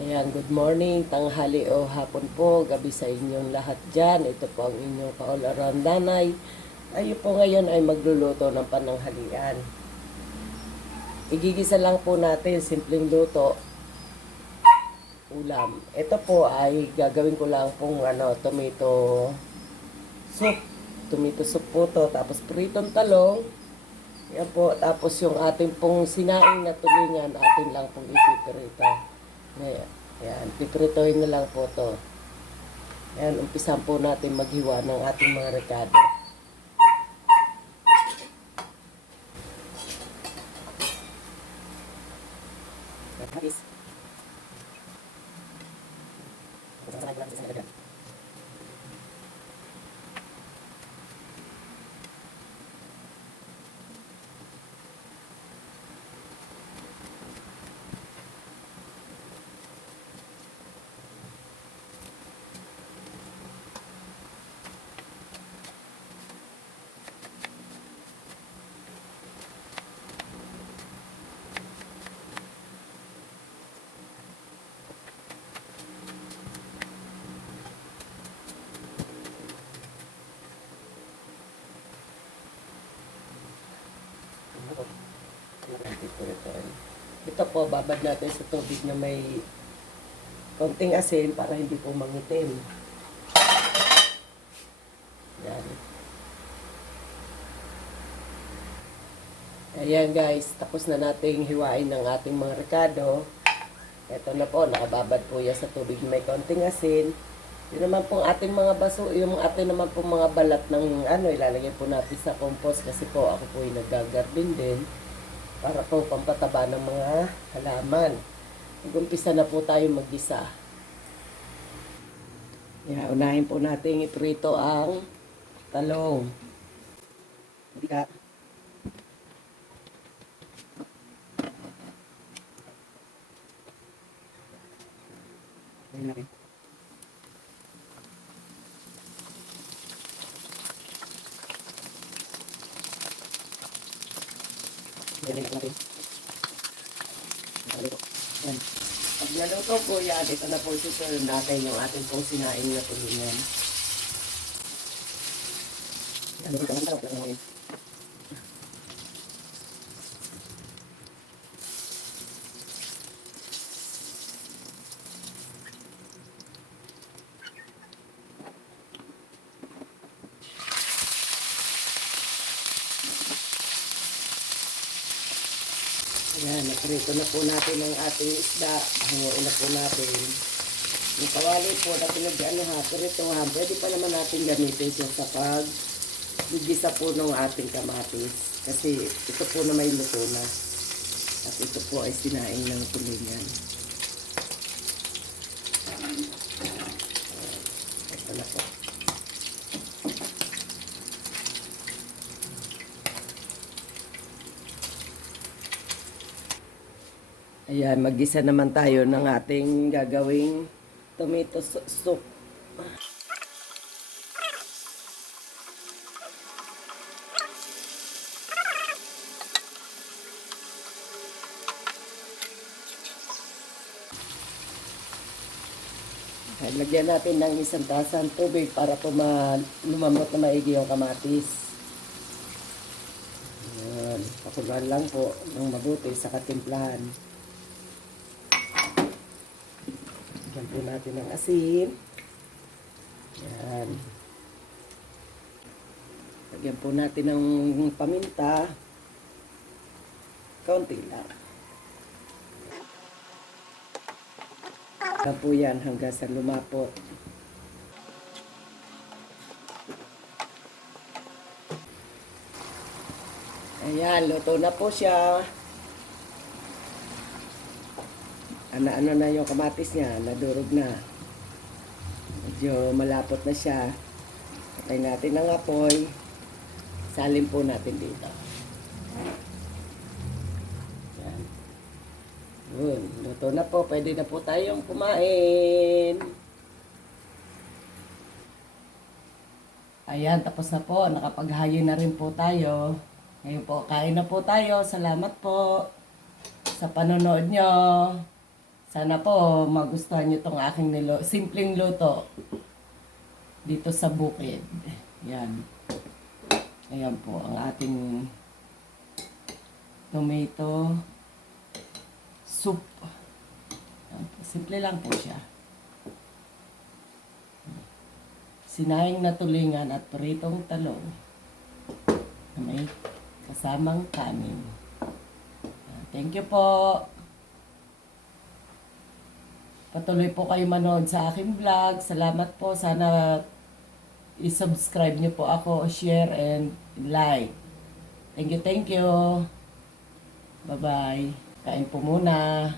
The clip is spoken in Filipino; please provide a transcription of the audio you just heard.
Ayan, good morning, tanghali o hapon po, gabi sa inyong lahat dyan. Ito po ang inyong ka-all around nanay. Tayo po ngayon ay magluluto ng pananghalian. Igigisa lang po natin, simpleng luto, ulam. Ito po ay gagawin ko lang pong tomato soup. Tomato soup po to, tapos pritong talong. Yan po, tapos yung ating pong sinaing na tulingan, atin lang pong ipiprito. Ngayon, yan, pipritohin na lang po to. Yan, umpisan po natin maghiwa ng ating mga rekado. Guys. Ito po, babad natin sa tubig na may konting asin para hindi po mangitim. Yan. Ayan guys, tapos na nating hiwain ng ating mga rekado. Ito na po, nakababad po yan sa tubig na may konting asin. Yun naman pong ating mga baso, yung ating naman pong mga balat ng ilalagay po natin sa compost kasi po ako po yung nag-garden din para po pampataba ng mga halaman. Mag-umpisa na po tayo mag-gisa. Yan, unahin po natin iprito ang talong. Diba? Ayan. Pag naluto po yan, ito na po susunod natin yung ating pong sinaing na tulingan. Ayan, naprito na po natin ang ating isda. Hanguin na po natin. Yung kawali po na pirituhan, pwede pa naman natin gamitin siya sa gigisa po ng ating kamatis. Kasi ito po na may luto na. At ito po ay sinaing ng tulingan. Ito na po. Ayan, mag-gisa naman tayo ng ating gagawing tomato soup. Ayan, lagyan natin ng isang tasang tubig para po lumamot na maigi yung kamatis. Ayan, pakuluan lang po ng mabuti sa katimplahan. Lagyan po natin ng asin. Ayan. Lagyan po natin ng paminta. Kaunti lang. Lagyan po yan hanggang sa lumapot. Ayan, luto na po siya. Ano na yung kamatis niya, nadurog na. Medyo malapot na siya. Patay natin ang apoy. Salin po natin dito. Yan. Yun, luto na po. Pwede na po tayong kumain. Ayan, tapos na po. Nakapaghayo na rin po tayo. Ngayon po, kain na po tayo. Salamat po sa panonood nyo. Sana po magustuhan nyo itong aking simpleng luto dito sa bukid. Yan. Ayan po ang ating tomato soup. Ayan po. Simple lang po siya. Sinahing na tulingan at pritong talong na may kasamang kanin. Thank you po. Patuloy po kayo manood sa aking vlog. Salamat po. Sana i-subscribe niyo po ako, share and like. Thank you, thank you. Bye-bye. Kain po muna.